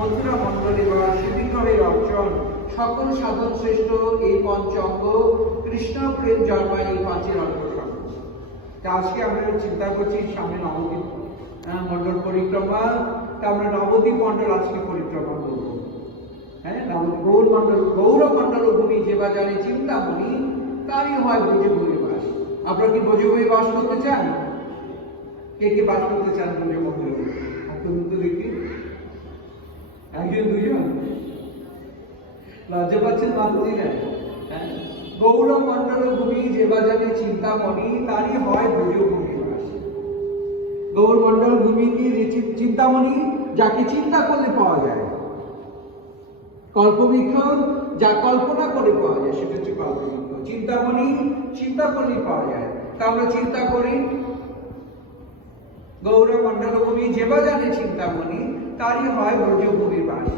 মণ্ডলী বা শ্রীবিগ্রহের অর্জন সকল সাধন শ্রেষ্ঠ এই পঞ্চঙ্গ কৃষ্ণ প্রেম জন্মায় এই পাঁচের অর্থ তা আজকে আমরা চিন্তা করছি সামনে নবদ্বীপ। আহ, মণ্ডল পরিক্রমা তা আমরা নবদ্বীপ মণ্ডল আজকে পরিক্রমা করব। হ্যাঁ নবদ্বীপ গৌর মণ্ডল গৌর মণ্ডল ভূমি যে বাজারে চিন্তামণি তারই হয় ব্রজভূমি বাস। আপনারা কি ব্রজভূমি বাস করতে চান? কে কে বাস করতে চান ব্রজমণ্ডলে আপনাদের তো দেখি। একজন দুজন লজ্জা পাচ্ছেন মাতৃ হ্যাঁ? গৌর মণ্ডল ভূমি যে বাজারে চিন্তামণি তারই হয় ব্রজভূমি বাস গৌর মণ্ডল, ভূমি কি চিন্তামণি? যাকে চিন্তা করলে পাওয়া যায়। কল্পবৃক্ষ যা কল্পনা করে পাওয়া যায়, সেটা হচ্ছে কল্পবৃক্ষ। চিন্তামণি চিন্তা করলেই পাওয়া যায়। তা আমরা চিন্তা করি। গৌর মণ্ডল ভূমি যে বাজারে চিন্তামণি ਤਾਰੀ ਹਮਾਏ ਬੋਝੋ ਕੋ ਵੀਰ ਬਾਣੀ